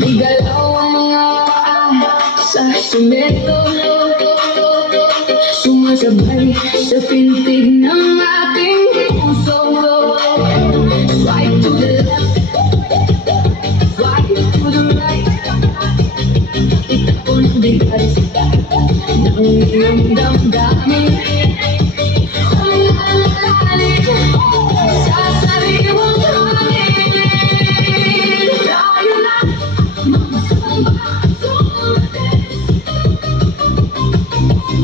Igalaw ang mga sa simento, sumasabay sa pintig ng ating puso. Swipe to the left, swipe to the right. Ikaw ang bigat ng iyong damdamin. Ang alalalit sa sariwang hangin. Tayo na magsumba, sumates.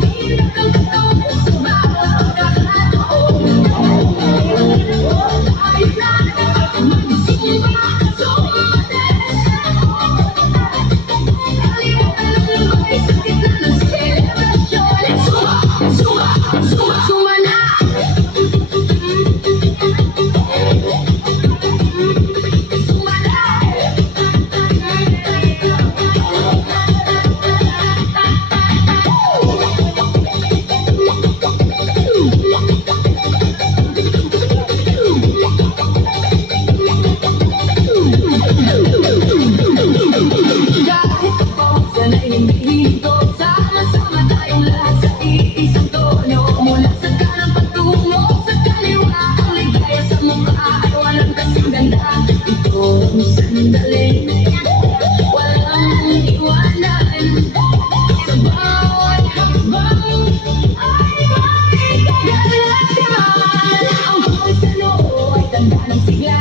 Hirap ang katawan sa bawat pagkakataon. Tayo na magsumba, sumates. Kalimutan ang lumay sa gitna ng selebrasyon. Suma na! Kahit ang pausan ay hindi hinto, sama-sama tayong lahat sa iisang tono. Mula sa kanang patungo sa kaliwa, ang ligaya sa mukha ay walang kasing ganda. Ito ang sandaling walang iwanan. Sa bawat hakbang ay may kagalaman. Ang bawat sanoo ay tanda ng sigla.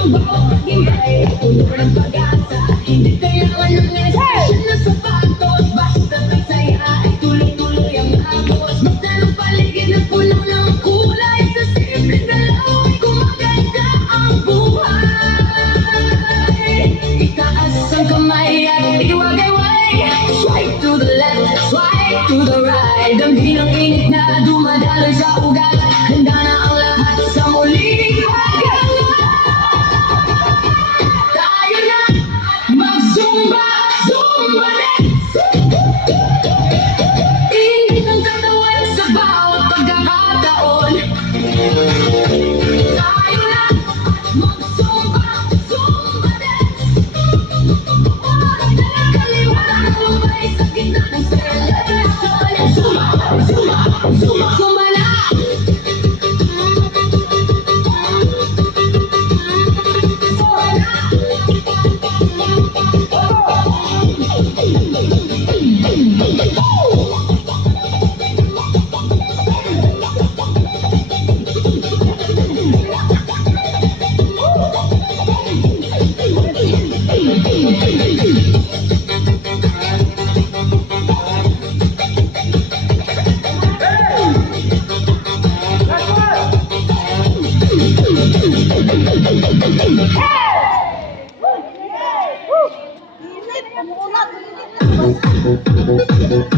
Ang bawat paghintay ay puno ng pag-asa. Hindi kailangan ng estasyon na sapatos. Basta may saya ay tuloy-tuloy ang agos. Basta ng paligid na puno ng kulay. Sa simpleng galaw ay gumaganda ang buhay. Itaas ang kamay at iwagayway. Swipe to the left, swipe to the right. Damhin ang init na dumadaloy sa ugat. Handa na ang lahat sa muling paggangat. Tayo na mag-zumba, zumba dance. Init ang katawan sa bawat pagkakataon. Tayo na mag-zumba, zumba dance. Kalimutan ang lumay sa gitna ng selebrasyon. Zumba na! Hey!